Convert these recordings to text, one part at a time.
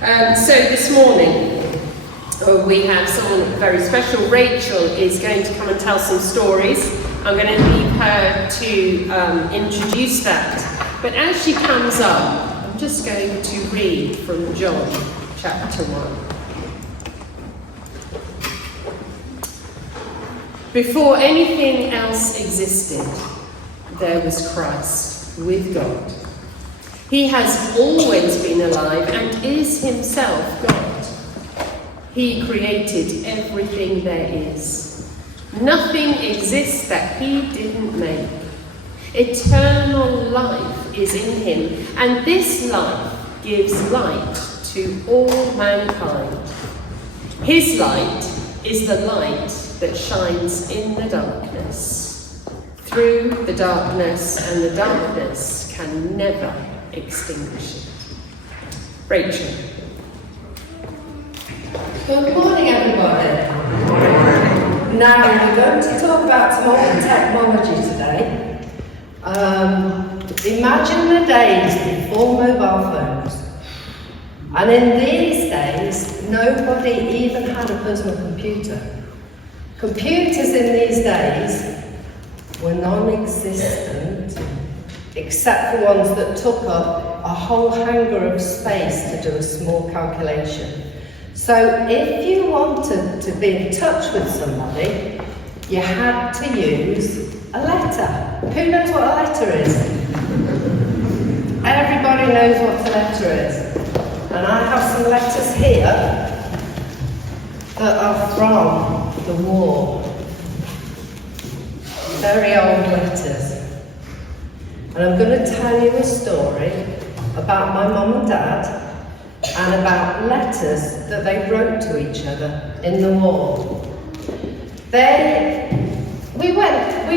So this morning we have someone very special. Rachel is going to come and tell some stories. I'm going to leave her to introduce that. But as she comes up, I'm just going to read from John chapter 1. Before anything else existed, there was Christ with God. He has always been alive and is himself God. He created everything there is. Nothing exists that he didn't make. Eternal life is in him, and this life gives light to all mankind. His light is the light that shines in the darkness. Through the darkness, and the darkness can never extinguish it. Rachel. Good morning, everybody. Now, we're going to talk about some old technology today. Imagine the days before mobile phones. And in these days, nobody even had a personal computer. Computers in these days were non-existent, except for ones that took up a whole hangar of space to do a small calculation. So if you wanted to be in touch with somebody, you had to use a letter. Who knows what a letter is? Everybody knows what a letter is. And I have some letters here that are from the war. Very old letters. And I'm going to tell you a story about my mum and dad and about letters that they wrote to each other in the war. We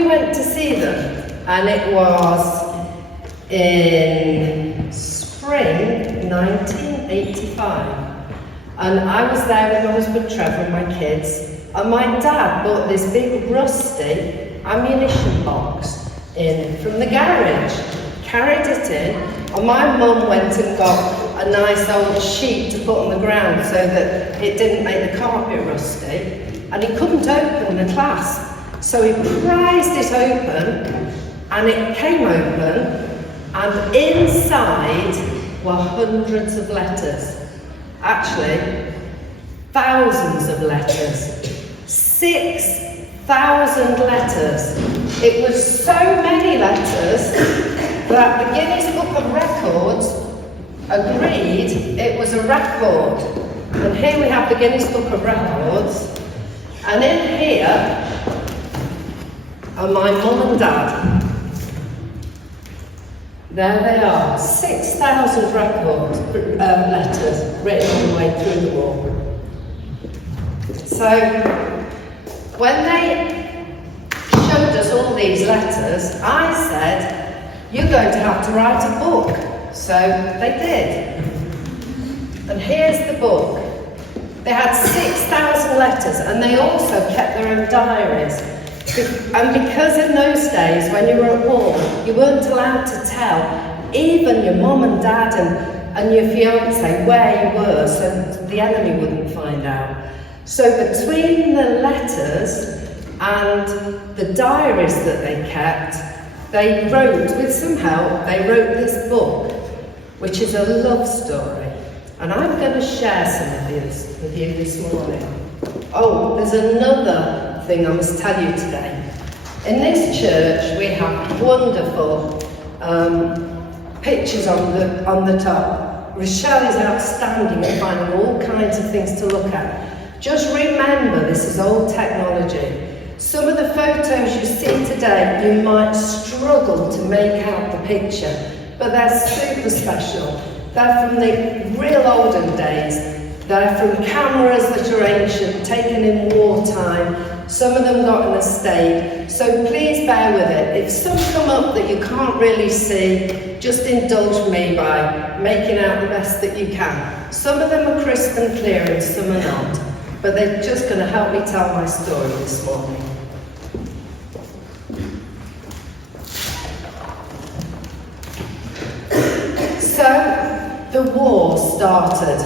went to see them, and it was in spring 1985. And I was there with my husband Trevor and my kids, and my dad bought this big rusty ammunition box in from the garage, carried it in, and my mum went and got a nice old sheet to put on the ground so that it didn't make the carpet rusty, and he couldn't open the clasp. So he prized it open, and it came open, and inside were hundreds of letters. Actually, thousands of letters. 6,000 letters. It was so many letters that the Guinness Book of Records agreed it was a record. And here we have the Guinness Book of Records. And in here are my mum and dad. There they are, 6,000 letters written all the way through the war. So, when they showed us all these letters, I said, you're going to have to write a book. So they did. And here's the book. They had 6,000 letters, and they also kept their own diaries. And because in those days, when you were at war, you weren't allowed to tell even your mum and dad and your fiancé where you were, so the enemy wouldn't find out. So between the letters and the diaries that they kept, they wrote, with some help, they wrote this book, which is a love story. And I'm going to share some of this with you this morning. Oh, there's another thing I must tell you today. In this church, we have wonderful pictures on the top. Rochelle is outstanding at finding all kinds of things to look at. Just remember, this is old technology. Some of the photos you see today, you might struggle to make out the picture, but they're super special. They're from the real olden days. They're from cameras that are ancient, taken in wartime. Some of them got an estate. So please bear with it. If some come up that you can't really see, just indulge me by making out the best that you can. Some of them are crisp and clear and some are not. But they're just going to help me tell my story this morning. So, the war started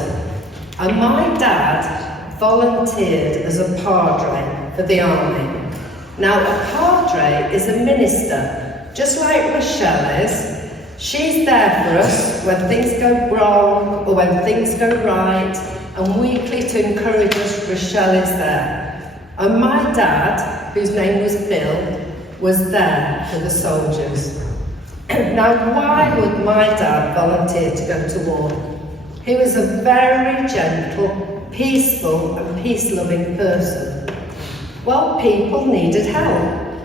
And my dad volunteered as a padre for the army. Now, a padre is a minister, just like Rochelle is. She's there for us when things go wrong or when things go right, and weekly to encourage us, Rochelle is there. And my dad, whose name was Bill, was there for the soldiers. Now, why would my dad volunteer to go to war? He was a very gentle, peaceful and peace-loving person. Well, people needed help.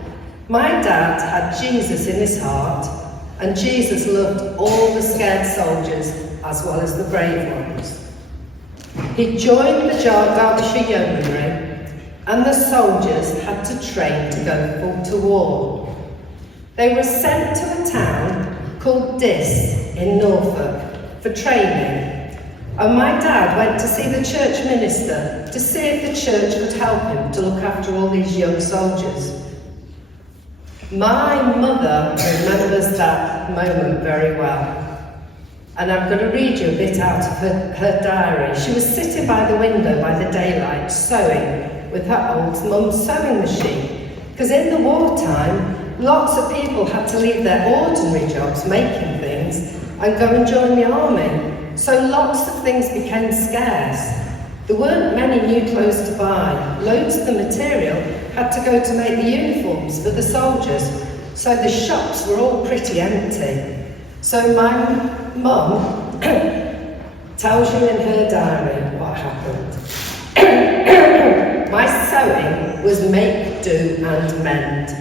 My dad had Jesus in his heart, and Jesus loved all the scared soldiers as well as the brave ones. He joined the Derbyshire Yeomanry, and the soldiers had to train to go to war. They were sent to a town called Diss in Norfolk for training. And my dad went to see the church minister to see if the church could help him to look after all these young soldiers. My mother remembers that moment very well. And I'm going to read you a bit out of her diary. She was sitting by the window by the daylight sewing with her old mum's sewing machine. Because in the wartime, lots of people had to leave their ordinary jobs making things and go and join the army. So lots of things became scarce. There weren't many new clothes to buy. Loads of the material had to go to make the uniforms for the soldiers. So the shops were all pretty empty. So my mum tells you in her diary what happened. My sewing was make, do and mend,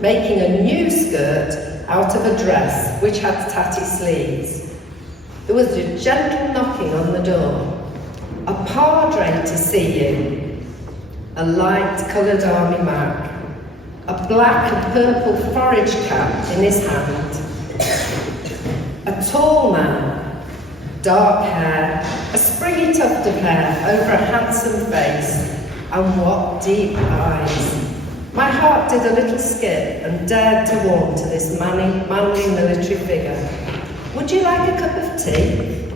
making a new skirt out of a dress which had tatty sleeves. There was a gentle knocking on the door. A padre to see you. A light-coloured army mark. A black and purple forage cap in his hand. A tall man. Dark hair. A springy tuft of hair over a handsome face. And what deep eyes. My heart did a little skip and dared to warm to this manly military figure. Would you like a cup of tea?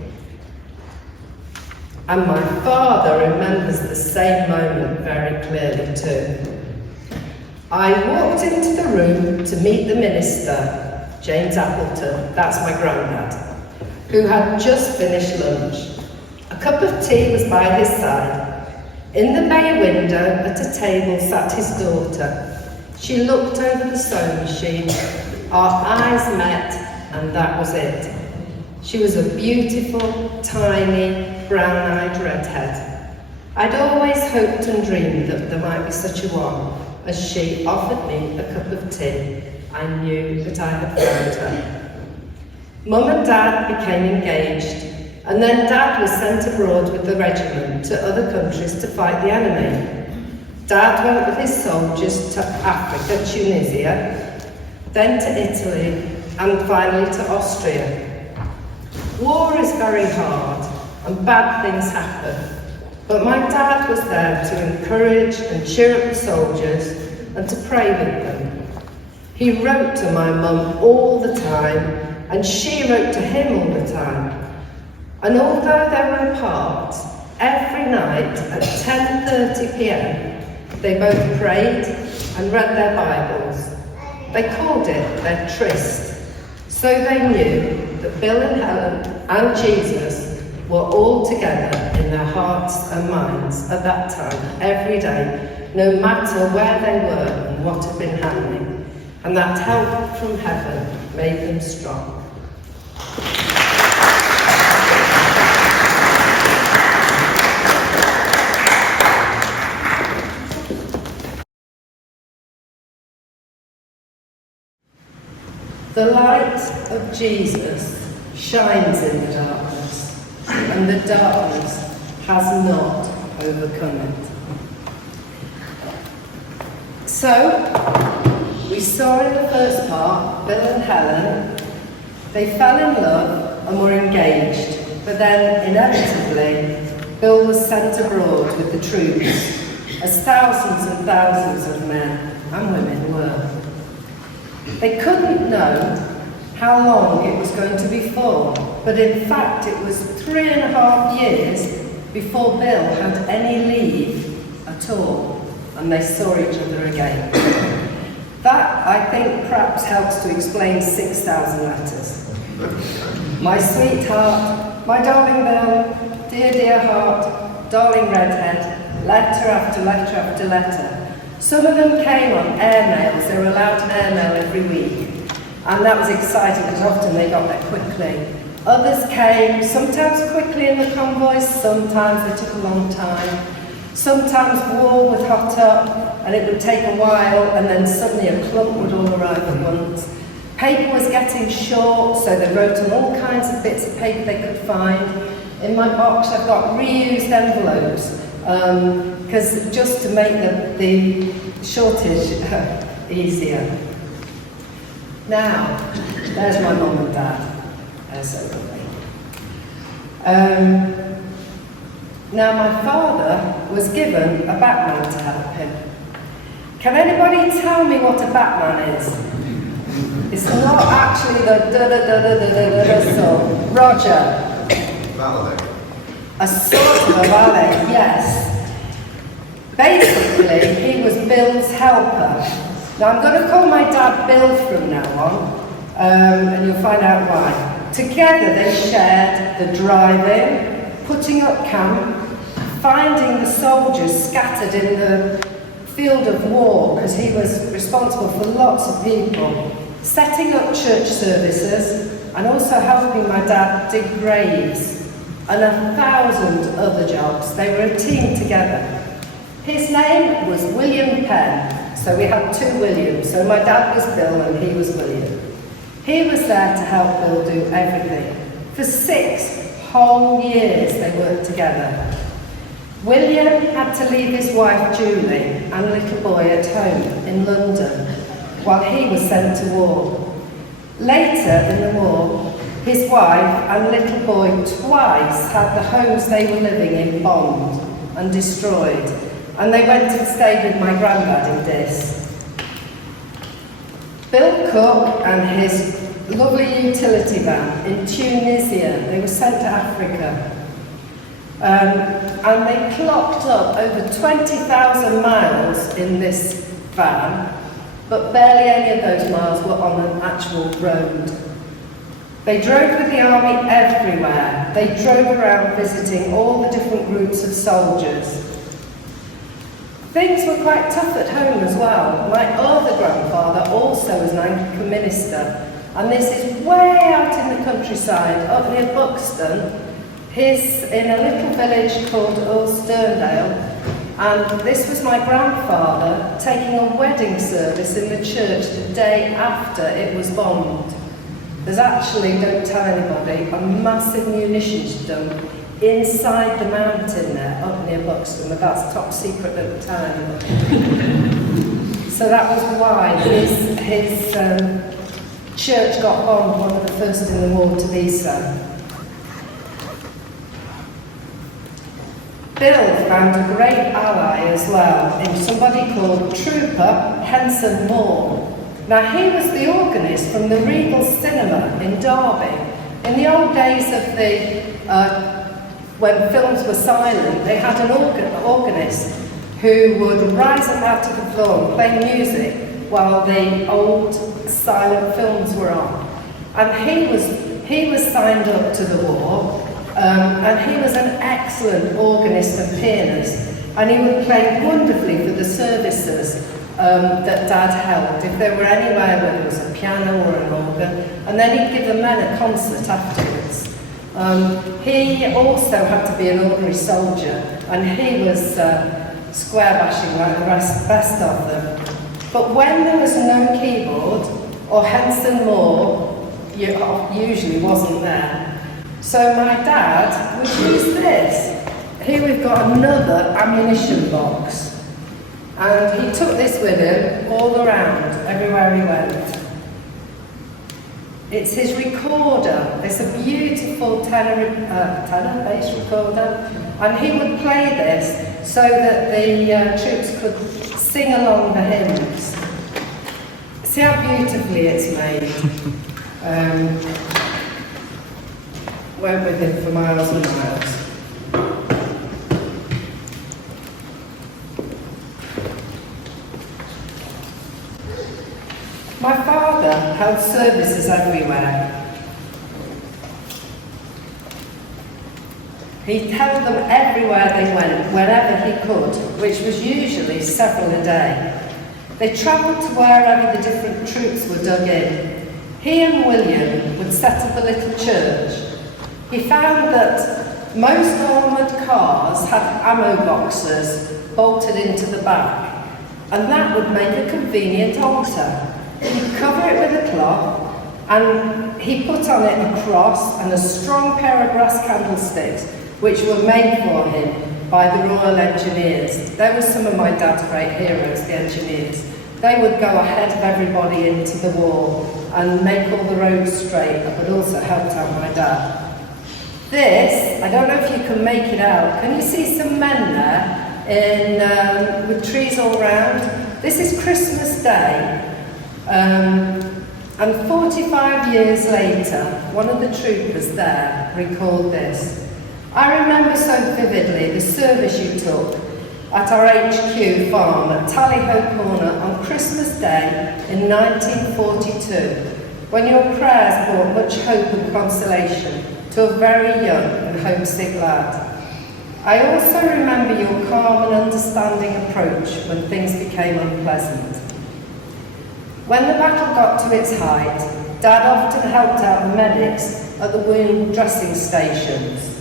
And my father remembers the same moment very clearly too. I walked into the room to meet the minister, James Appleton, that's my granddad, who had just finished lunch. A cup of tea was by his side. In the bay window at a table sat his daughter. She looked over the sewing machine. Our eyes met, and that was it. She was a beautiful, tiny, brown-eyed redhead. I'd always hoped and dreamed that there might be such a one. As she offered me a cup of tea, I knew that I had found her. Mum and Dad became engaged, and then Dad was sent abroad with the regiment to other countries to fight the enemy. Dad went with his soldiers to Africa, Tunisia, then to Italy, and finally to Austria. War is very hard, and bad things happen. But my dad was there to encourage and cheer up the soldiers and to pray with them. He wrote to my mum all the time, and she wrote to him all the time. And although they were apart, every night at 10:30 p.m, they both prayed and read their Bibles. They called it their tryst. So they knew that Bill and Helen and Jesus were all together in their hearts and minds at that time, every day, no matter where they were and what had been happening. And that help from heaven made them strong. The light of Jesus shines in the darkness, and the darkness has not overcome it. So, we saw in the first part, Bill and Helen, they fell in love and were engaged, but then inevitably, Bill was sent abroad with the troops, as thousands and thousands of men and women were. They couldn't know how long it was going to be for, but in fact it was 3.5 years before Bill had any leave at all, and they saw each other again. That, I think, perhaps helps to explain 6,000 letters. My sweetheart, my darling Bill, dear, dear heart, darling redhead, letter after letter after letter. Some of them came on airmails. They were allowed airmail every week, and that was exciting because often they got there quickly. Others came, sometimes quickly in the convoys, sometimes they took a long time. Sometimes war would hot up and it would take a while, and then suddenly a clump would all arrive at once. Paper was getting short, so they wrote on all kinds of bits of paper they could find. In my box I've got reused envelopes, because just to make the shortage easier. Now, there's my mum and dad. They're so lovely. Now, my father was given a Batman to help him. Can anybody tell me what a Batman is? It's not actually the da-da-da-da-da-da-da song. Roger. Valet. A sort of a valet, yes. Basically, he was Bill's helper. Now, I'm going to call my dad Bill from now on, and you'll find out why. Together, they shared the driving, putting up camp, finding the soldiers scattered in the field of war, because he was responsible for lots of people, setting up church services, and also helping my dad dig graves, and 1,000 other jobs. They were a team together. His name was William Penn, so we had two Williams. So my dad was Bill and he was William. He was there to help Bill do everything. For 6 whole years they worked together. William had to leave his wife Julie and little boy at home in London while he was sent to war. Later in the war, his wife and little boy twice had the homes they were living in bombed and destroyed, and they went and stayed with my granddad in Dis. Bill Cook and his lovely utility van in Tunisia, they were sent to Africa. And they clocked up over 20,000 miles in this van, but barely any of those miles were on an actual road. They drove with the army everywhere. They drove around visiting all the different groups of soldiers. Things were quite tough at home as well. My other grandfather also was an Anglican minister, and this is way out in the countryside, up near Buxton. He's in a little village called Earl Sterndale, and this was my grandfather taking a wedding service in the church the day after it was bombed. There's actually, don't tell anybody, a massive munitions dump inside the mountain there, up near Buxton, but that's top secret, don't tell anybody. So that was why his church got bombed, one of the first in the war to be so. Bill found a great ally as well in somebody called Trooper Henson Moore. Now he was the organist from the Regal Cinema in Derby. In the old days of when films were silent, they had an organist who would rise up out of the floor and play music while the old silent films were on. And he was signed up to the war, and he was an excellent organist and pianist, and he would play wonderfully for the services that Dad held, if there were anywhere where there was a piano or an organ, and then he'd give the men a concert afterwards. He also had to be an ordinary soldier, and he was square bashing like the best of them. But when there was no keyboard, or Henson Moore usually wasn't there, so my dad would use this. Here we've got another ammunition box. And he took this with him all around, everywhere he went. It's his recorder. It's a beautiful tenor bass recorder. And he would play this so that the troops could sing along the hymns. See how beautifully it's made. Went with him for miles and miles. held services everywhere. He held them everywhere they went, wherever he could, which was usually several a day. They travelled to wherever the different troops were dug in. He and William would set up a little church. He found that most armoured cars had ammo boxes bolted into the back, and that would make a convenient altar. He'd cover it with a cloth, and he put on it a cross and a strong pair of brass candlesticks, which were made for him by the Royal Engineers. They were some of my dad's great heroes, the engineers. They would go ahead of everybody into the war and make all the roads straight, but also helped out my dad. This, I don't know if you can make it out. Can you see some men there with trees all round? This is Christmas Day. And 45 years later, one of the troopers there recalled this. I remember so vividly the service you took at our HQ farm at Tallyho Corner on Christmas Day in 1942, when your prayers brought much hope and consolation to a very young and homesick lad. I also remember your calm and understanding approach when things became unpleasant. When the battle got to its height, Dad often helped out the medics at the wound dressing stations.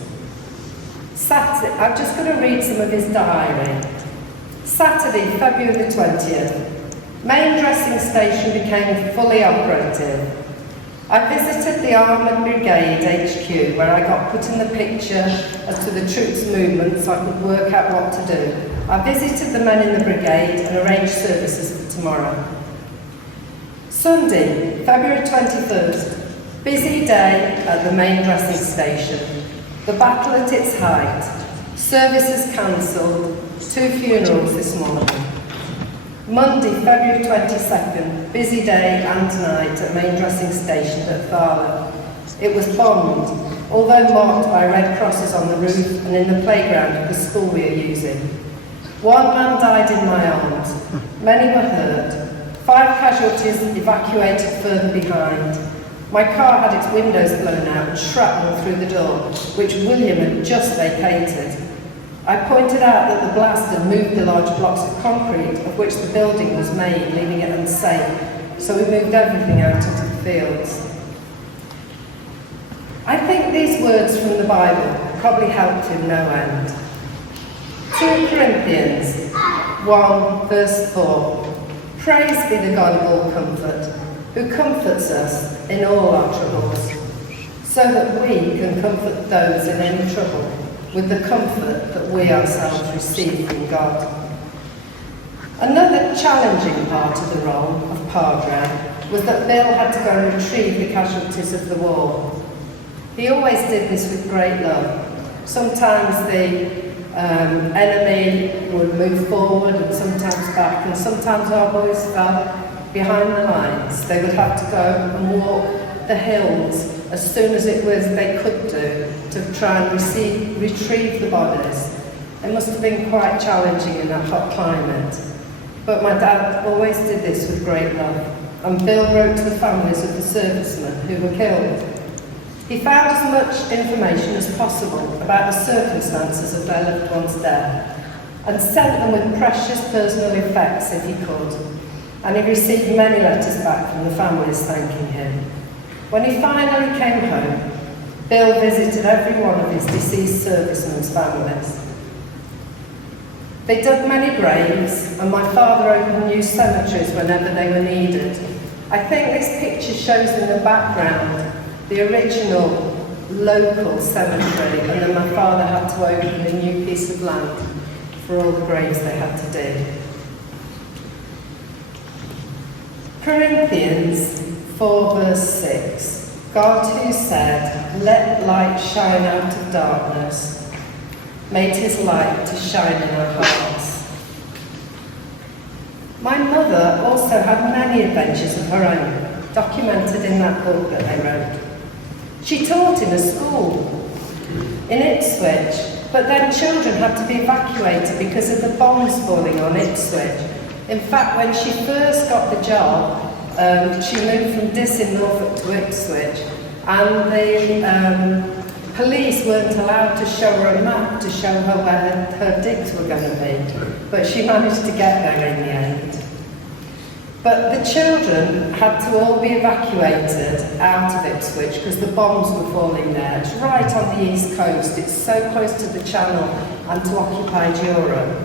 I'm just going to read some of his diary. Saturday, February the 20th. Main dressing station became fully operative. I visited the Armoured Brigade HQ, where I got put in the picture as to the troops' movement so I could work out what to do. I visited the men in the brigade and arranged services for tomorrow. Sunday, February 21st. Busy day at the main dressing station. The battle at its height. Services cancelled. 2 funerals this morning. Monday, February 22nd. Busy day and night at main dressing station at Tharla. It was bombed, although marked by red crosses on the roof and in the playground of the school we are using. 1 man died in my arms. Many were hurt. 5 casualties evacuated further behind. My car had its windows blown out and shrapnel through the door, which William had just vacated. I pointed out that the blast had moved the large blocks of concrete of which the building was made, leaving it unsafe, so we moved everything out into the fields. I think these words from the Bible probably helped him no end. 2 Corinthians 1 verse 4. Praise be the God of all comfort, who comforts us in all our troubles, so that we can comfort those in any trouble with the comfort that we ourselves receive from God. Another challenging part of the role of Padre was that Bill had to go and retrieve the casualties of the war. He always did this with great love. Sometimes the enemy would move forward and sometimes back, and sometimes our boys fell behind the lines. They would have to go and walk the hills as soon as they could do to try and retrieve the bodies. It must have been quite challenging in that hot climate. But my dad always did this with great love, and Bill wrote to the families of the servicemen who were killed. He found as much information as possible about the circumstances of their loved one's death, and sent them with precious personal effects if he could. And he received many letters back from the families thanking him. When he finally came home, Bill visited every one of his deceased servicemen's families. They dug many graves, and my father opened new cemeteries whenever they were needed. I think this picture shows in the background the original local cemetery, and then my father had to open a new piece of land for all the graves they had to dig. Corinthians 4 verse 6. God who said, "Let light shine out of darkness," made his light to shine in our hearts. My mother also had many adventures of her own, documented in that book that they wrote. She taught in a school in Ipswich, but then children had to be evacuated because of the bombs falling on Ipswich. In fact, when she first got the job, She moved from Diss in Norfolk to Ipswich, and the police weren't allowed to show her a map to show her where her digs were going to be, but she managed to get there in the end. But the children had to all be evacuated out of Ipswich because the bombs were falling there. It's right on the east coast, it's so close to the Channel and to occupied Europe.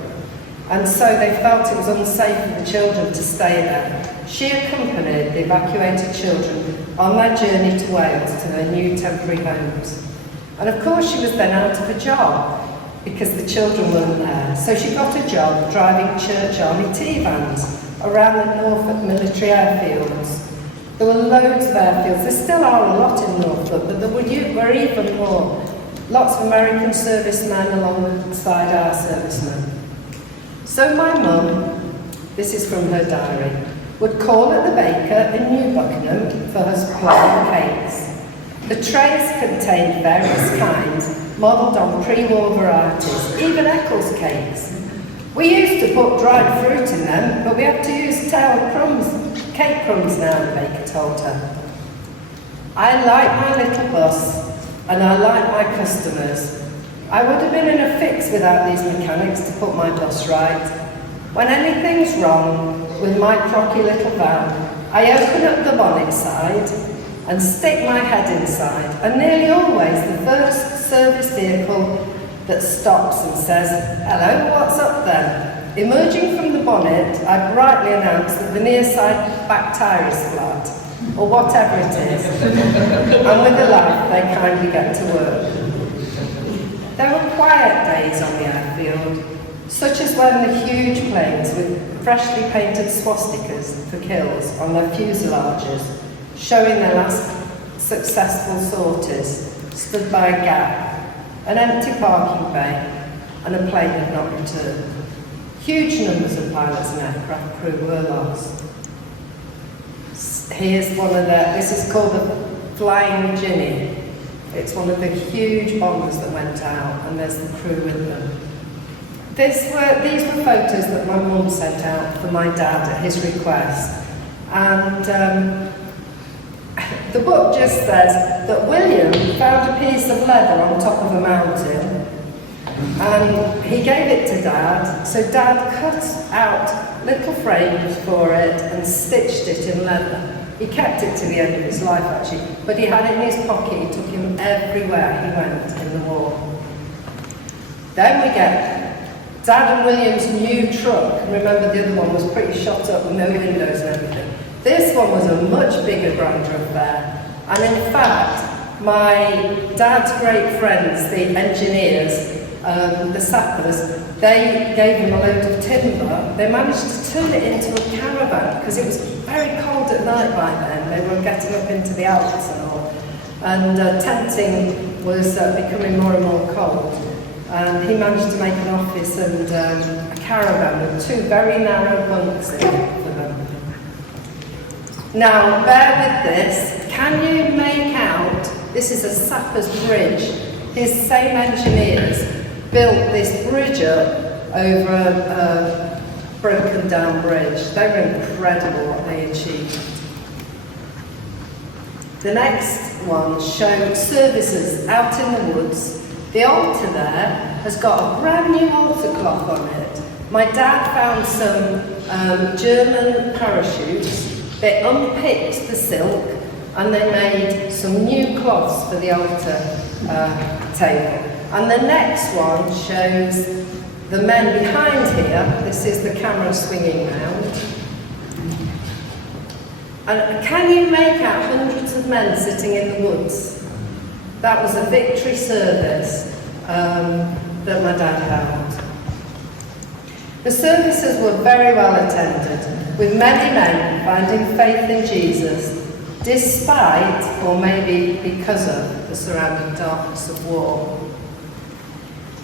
And so they felt it was unsafe for the children to stay there. She accompanied the evacuated children on their journey to Wales to their new temporary homes. And of course she was then out of a job because the children weren't there. So she got a job driving church army T-vans around the Norfolk military airfields. There were loads of airfields. There still are a lot in Norfolk, but there were even more. Lots of American servicemen alongside our servicemen. So my mum, this is from her diary, would call at the baker in New Buckingham for her supply of cakes. The trays contained various kinds, modelled on pre-war varieties, even Eccles cakes. We used to put dried fruit in them, but we have to use cake crumbs now, the baker told her. I like my little bus, and I like my customers. I would have been in a fix without these mechanics to put my bus right. When anything's wrong with my crocky little van, I open up the bonnet side and stick my head inside, and nearly always the first service vehicle that stops and says, "Hello, what's up then?" Emerging from the bonnet, I brightly announce that the near side back tyre is flat, or whatever it is, and with a laugh they kindly get to work. There were quiet days on the airfield, such as when the huge planes with freshly painted swastikas for kills on their fuselages, showing their last successful sorties, stood by a gap, an empty parking bay, and a plane had not returned. Huge numbers of pilots and aircraft crew were lost. Here's one of this is called the Flying Ginny. It's one of the huge bombers that went out, and there's the crew with them. These were photos that my mum sent out for my dad at his request. And the book just says that William found a piece of leather on top of a mountain, and he gave it to Dad. So Dad cut out little frames for it and stitched it in leather. He kept it to the end of his life, actually, but he had it in his pocket. It took him everywhere he went in the war. Then we get Dad and William's new truck. Remember, the other one was pretty shot up with no windows and everything. This one was a much bigger, grander affair. And in fact, my dad's great friends, the engineers, the sappers, they gave him a load of timber. They managed to turn it into a caravan because it was very cold at night by then. They were getting up into the Alps and all. And tenting was becoming more and more cold. And he managed to make an office and a caravan with two very narrow bunks in it for them. Now, bear with this. Can you make out, this is a sapper's bridge. His same engineers built this bridge up over a broken down bridge. They were incredible what they achieved. The next one showed services out in the woods. The altar there has got a brand new altar cloth on it. My dad found some German parachutes. They unpicked the silk and they made some new cloths for the altar table. And the next one shows the men behind here. This is the camera swinging round. And can you make out hundreds of men sitting in the woods? That was a victory service that my dad held. The services were very well attended, with many men finding faith in Jesus, despite, or maybe because of, the surrounding darkness of war.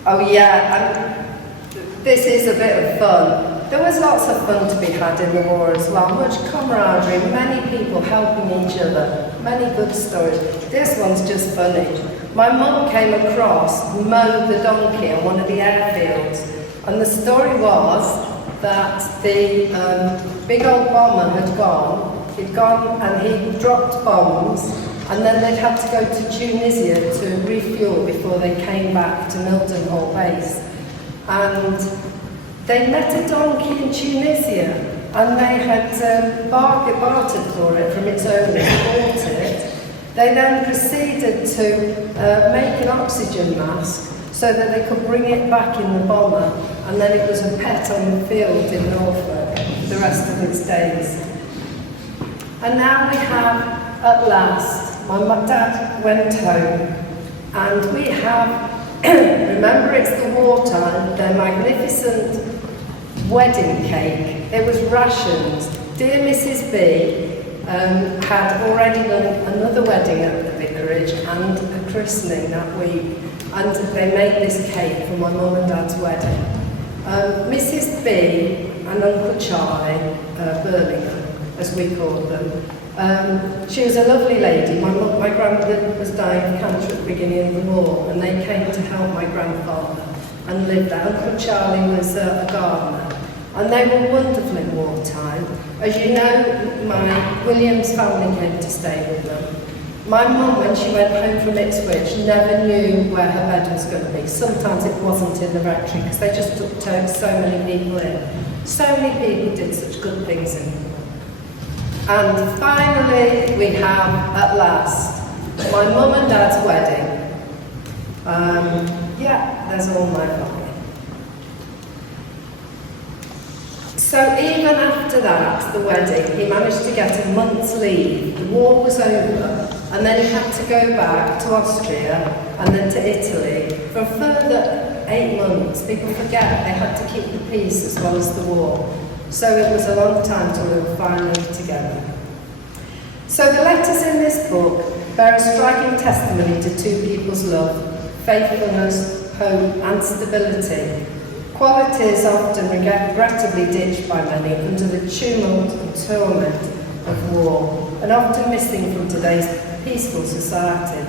Oh yeah, and this is a bit of fun. There was lots of fun to be had in the war as well, much camaraderie, many people helping each other, many good stories. This one's just funny. My mum came across Mo the donkey on one of the airfields, and the story was that the big old bomber had gone, He'd gone and he dropped bombs, and then they'd had to go to Tunisia to refuel before they came back to Mildenhall base. And they met a donkey in Tunisia, and they had bartered for it from its owner, bought it. They then proceeded to make an oxygen mask so that they could bring it back in the bomber, and then it was a pet on the field in Norfolk for the rest of its days. And now we have, at last, my dad went home, and we have, remember it's the wartime, their magnificent wedding cake. It was rations. Dear Mrs. B had already done another wedding at the vicarage and a christening that week, and they made this cake for my mum and dad's wedding. Mrs. B and Uncle Charlie, Birmingham, as we called them, she was a lovely lady. My grandmother was dying of cancer at the beginning of the war, and they came to help my grandfather and lived there. Uncle Charlie was a gardener, and they were wonderful in wartime. As you know, my Williams family came to stay with them. My mum, when she went home from Ipswich, never knew where her bed was going to be. Sometimes it wasn't in the rectory because they just took so many people in. So many people did such good things in the war. And finally, we have, at last, my mum and dad's wedding. Yeah, there's all my family. So even after that, the wedding, he managed to get a month's leave. The war was over, and then he had to go back to Austria and then to Italy for a further 8 months. People forget they had to keep the peace as well as the war. So it was a long time till we were finally together. So the letters in this book bear a striking testimony to two people's love, faithfulness, hope and stability. Qualities often regrettably ditched by many under the tumult and torment of war, and often missing from today's peaceful society.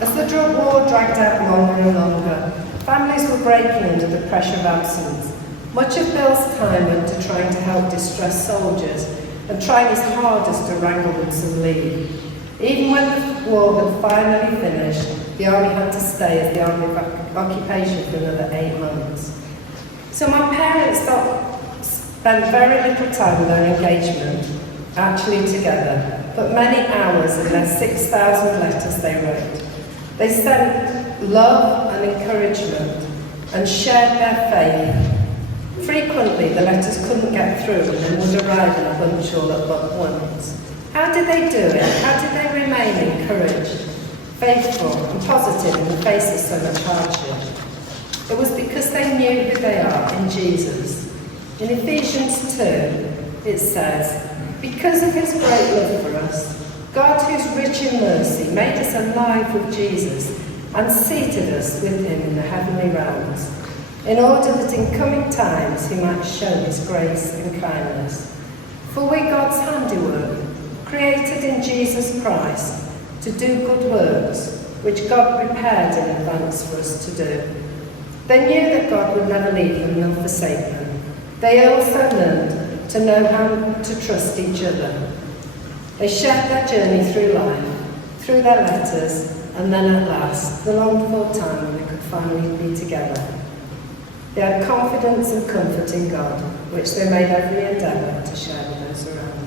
As the drug war dragged out longer and longer, families were breaking under the pressure of absence. Much of Bill's time went to trying to help distressed soldiers and trying his hardest to wrangle them some leave. Even when the war had finally finished, the army had to stay as the army of occupation for another 8 months. So my parents spent very little time with their engagement actually together, but many hours in their 6,000 letters they wrote. They sent love and encouragement and shared their faith. Frequently the letters couldn't get through and then would arrive in a bunch all at once. How did they do it? How did they remain encouraged, faithful and positive in the face of so much hardship? It was because they knew who they are in Jesus. In Ephesians 2, it says, because of his great love for us, God, who's rich in mercy, made us alive with Jesus and seated us with him in the heavenly realms, in order that in coming times he might show his grace and kindness. For we're God's handiwork, created in Jesus Christ to do good works, which God prepared in advance for us to do. They knew that God would never leave them nor forsake them. They also learned to know how to trust each other. They shared their journey through life, through their letters, and then at last, the longed-for time when they could finally be together. They had confidence and comfort in God, which they made every endeavour to share with those around.